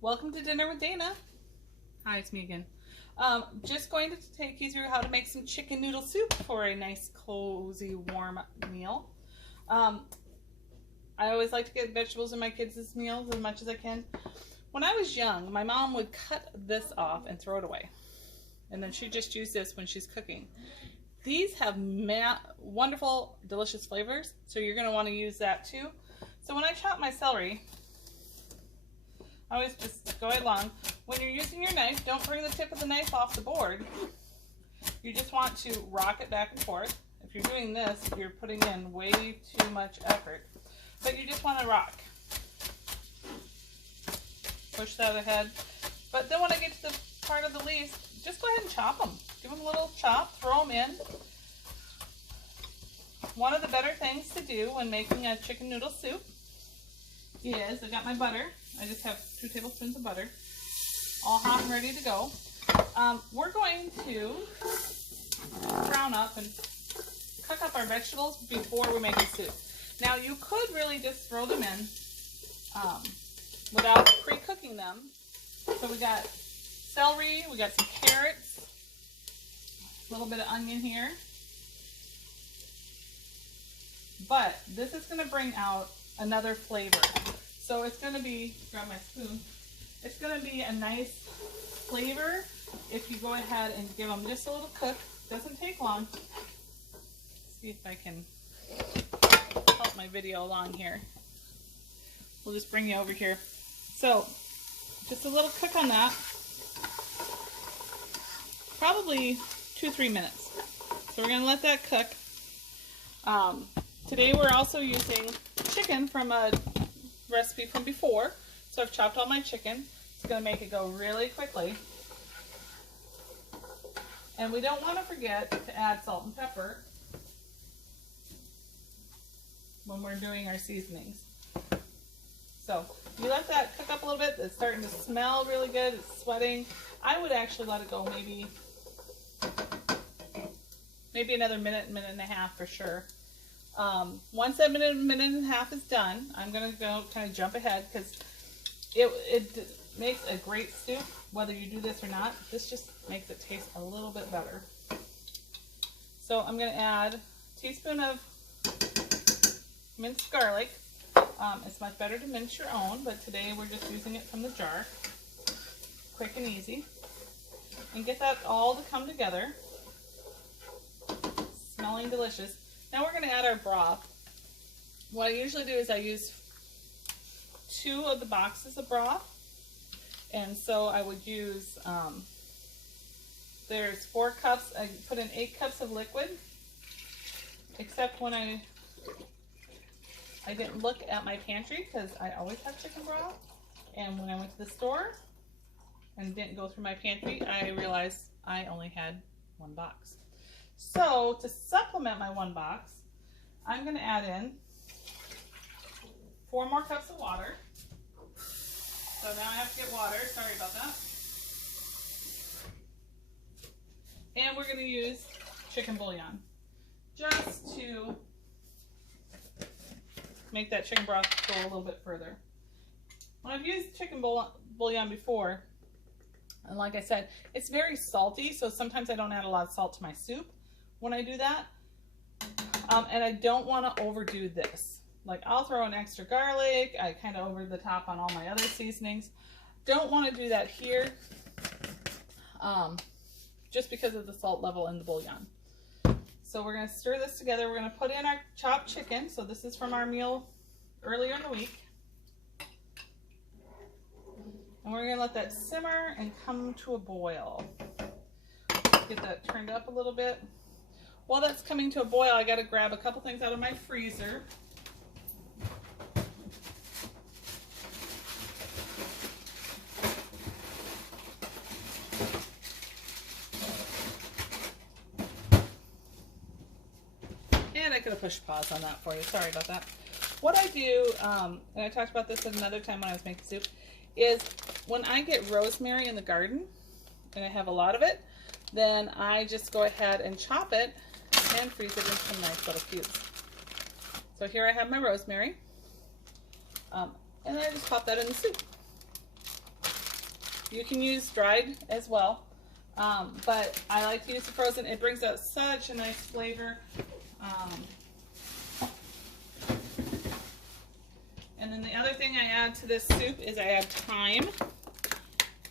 Welcome to Dinner with Dana. Hi, it's me again. Just going to take you through how to make some chicken noodle soup for a nice, cozy, warm meal. I always like to get vegetables in my kids' meals as much as I can. When I was young, my mom would cut this off and throw it away. And then she'd just use this when she's cooking. These have wonderful, delicious flavors, so you're going to want to use that too. So when I chop my celery, I always just go along. When you're using your knife, don't bring the tip of the knife off the board. You just want to rock it back and forth. If you're doing this, you're putting in way too much effort. But you just want to rock. Push that ahead. But then when I get to the part of the leaves, just go ahead and chop them. Give them a little chop, throw them in. One of the better things to do when making a chicken noodle soup is, I got my butter. I just have 2 tablespoons of butter, all hot and ready to go. We're going to brown up and cook up our vegetables before we make the soup. Now you could really just throw them in without pre-cooking them. So we got celery, we got some carrots, a little bit of onion here. But this is going to bring out another flavor. So it's going to be, grab my spoon, it's going to be a nice flavor if you go ahead and give them just a little cook. Doesn't take long. Let's see if I can help my video along here. We'll just bring you over here. So just a little cook on that. Probably 2-3 minutes. So we're going to let that cook. Today we're also using chicken from a recipe from before. So I've chopped all my chicken. It's going to make it go really quickly. And we don't want to forget to add salt and pepper when we're doing our seasonings. So you let that cook up a little bit. It's starting to smell really good. It's sweating. I would actually let it go maybe another minute, minute and a half for sure. Once that minute and a half is done, I'm going to go kind of jump ahead because it makes a great soup, whether you do this or not. This just makes it taste a little bit better. So I'm going to add a teaspoon of minced garlic. It's much better to mince your own, but today we're just using it from the jar. Quick and easy. And get that all to come together. Smelling delicious. Now we're going to add our broth. What I usually do is I use 2 of the boxes of broth. And so I would use, there's 4 cups, I put in 8 cups of liquid. Except when I didn't look at my pantry because I always have chicken broth. And when I went to the store and didn't go through my pantry, I realized I only had 1 box. So to supplement my 1 box, I'm going to add in 4 more cups of water. So now I have to get water. Sorry about that. And we're going to use chicken bouillon just to make that chicken broth go a little bit further. When I've used chicken bouillon before, and like I said, it's very salty, so sometimes I don't add a lot of salt to my soup when I do that. And I don't want to overdo this. Like, I'll throw in extra garlic, I kind of over the top on all my other seasonings. Don't want to do that here, just because of the salt level in the bouillon. So we're going to stir this together. We're going to put in our chopped chicken. So this is from our meal earlier in the week. And we're going to let that simmer and come to a boil. Get that turned up a little bit. While that's coming to a boil, I got to grab a couple things out of my freezer. And I could have pushed pause on that for you. Sorry about that. What I do, and I talked about this another time when I was making soup, is when I get rosemary in the garden, and I have a lot of it, then I just go ahead and chop it and freeze it in some nice little cubes. So here I have my rosemary, and I just pop that in the soup. You can use dried as well, but I like to use the frozen. It brings out such a nice flavor. And then the other thing I add to this soup is I add thyme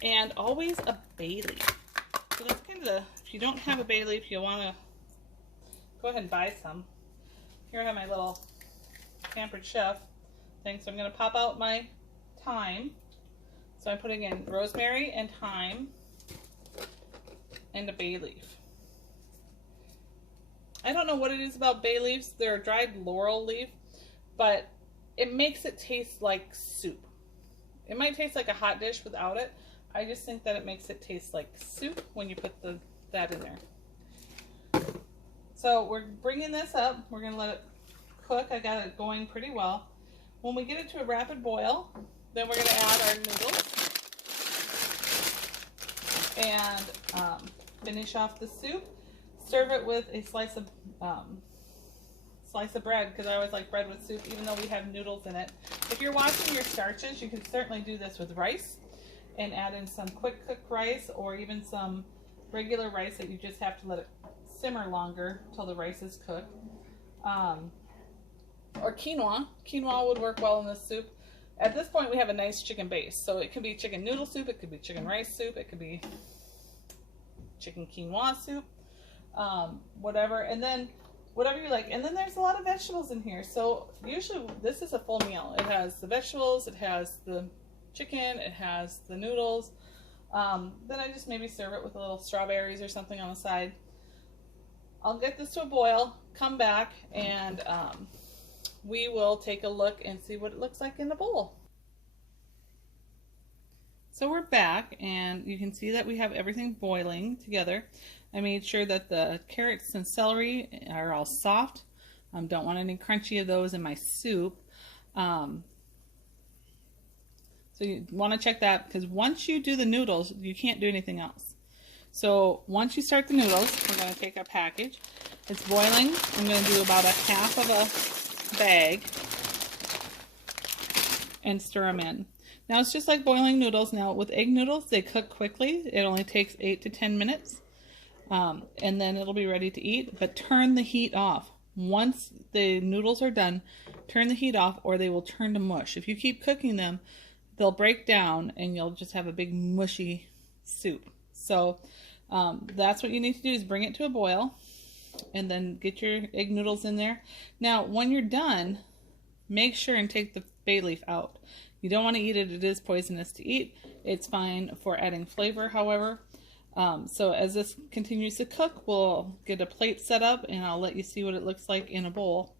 and always a bay leaf. So that's kind of the, if you don't have a bay leaf, you'll want to go ahead and buy some. Here I have my little Pampered Chef thing, so I'm going to pop out my thyme. So I'm putting in rosemary and thyme and a bay leaf. I don't know what it is about bay leaves. They're a dried laurel leaf, but it makes it taste like soup. It might taste like a hot dish without it. I just think that it makes it taste like soup when you put that in there. So we're bringing this up. We're going to let it cook. I got it going pretty well. When we get it to a rapid boil, then we're going to add our noodles and finish off the soup. Serve it with a slice of bread, because I always like bread with soup, even though we have noodles in it. If you're watching your starches, you can certainly do this with rice and add in some quick cook rice or even some regular rice that you just have to let it simmer longer until the rice is cooked. Or quinoa. Quinoa would work well in this soup. At this point, we have a nice chicken base. So it could be chicken noodle soup, it could be chicken rice soup, it could be chicken quinoa soup, whatever. And then whatever you like. And then there's a lot of vegetables in here. So usually this is a full meal. It has the vegetables, it has the chicken, it has the noodles. Then I just maybe serve it with a little strawberries or something on the side. I'll get this to a boil, come back, and we will take a look and see what it looks like in the bowl. So we're back, and you can see that we have everything boiling together. I made sure that the carrots and celery are all soft. Don't want any crunchy of those in my soup. So you want to check that, because once you do the noodles, you can't do anything else. So once you start the noodles, we're going to take our package. It's boiling. I'm going to do about a half of a bag and stir them in. Now it's just like boiling noodles. Now with egg noodles, they cook quickly. It only takes 8 to 10 minutes. And then it'll be ready to eat, but turn the heat off. Once the noodles are done, turn the heat off or they will turn to mush. If you keep cooking them, they'll break down and you'll just have a big mushy soup. So that's what you need to do, is bring it to a boil and then get your egg noodles in there. Now when you're done, make sure and take the bay leaf out. You don't want to eat it. It is poisonous to eat. It's fine for adding flavor, however. So as this continues to cook, we'll get a plate set up and I'll let you see what it looks like in a bowl.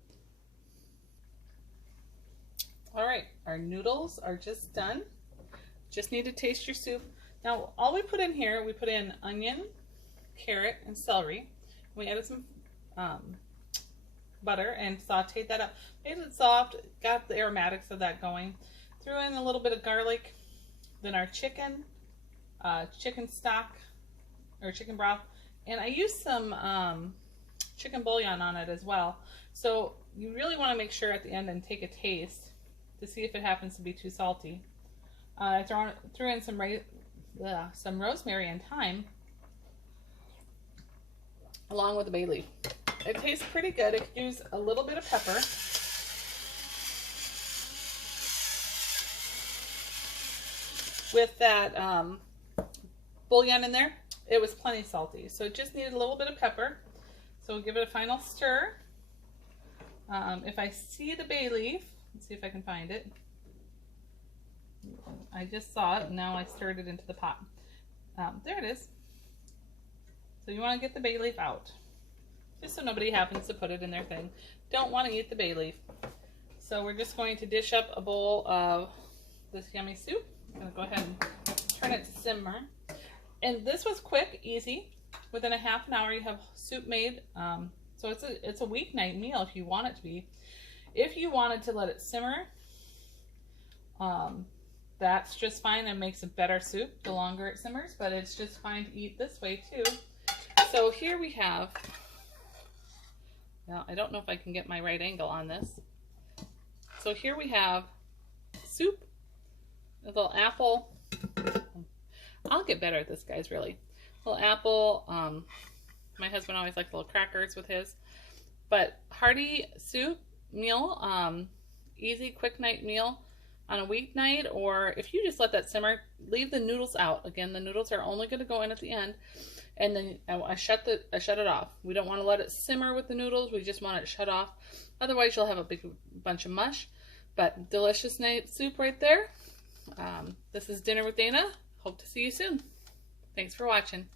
All right, our noodles are just done. Just need to taste your soup. Now, all we put in here, we put in onion, carrot, and celery. We added some butter and sauteed that up. Made it soft, got the aromatics of that going. Threw in a little bit of garlic. Then our chicken, chicken stock, or chicken broth. And I used some chicken bouillon on it as well. So you really want to make sure at the end and take a taste to see if it happens to be too salty. I threw in some rosemary and thyme along with the bay leaf. It tastes pretty good. It could use a little bit of pepper. With that bouillon in there, it was plenty salty. So it just needed a little bit of pepper. So we'll give it a final stir. If I see the bay leaf, let's see if I can find it. I just saw it, and now I stirred it into the pot. There it is. So you want to get the bay leaf out, just so nobody happens to put it in their thing. Don't want to eat the bay leaf. So we're just going to dish up a bowl of this yummy soup. I'm going to go ahead and turn it to simmer. And this was quick, easy. Within a half an hour, you have soup made. So it's a weeknight meal if you want it to be. If you wanted to let it simmer, that's just fine and makes a better soup the longer it simmers, but it's just fine to eat this way too. So here we have, now I don't know if I can get my right angle on this. So here we have soup, a little apple. I'll get better at this, guys, really. Little apple. My husband always likes little crackers with his. But hearty soup meal, easy, quick night meal on a weeknight, or if you just let that simmer, leave the noodles out. Again, the noodles are only going to go in at the end, and then I shut it off. We don't want to let it simmer with the noodles. We just want it shut off. Otherwise, you'll have a big bunch of mush. But delicious night soup right there. This is Dinner with Dana. Hope to see you soon. Thanks for watching.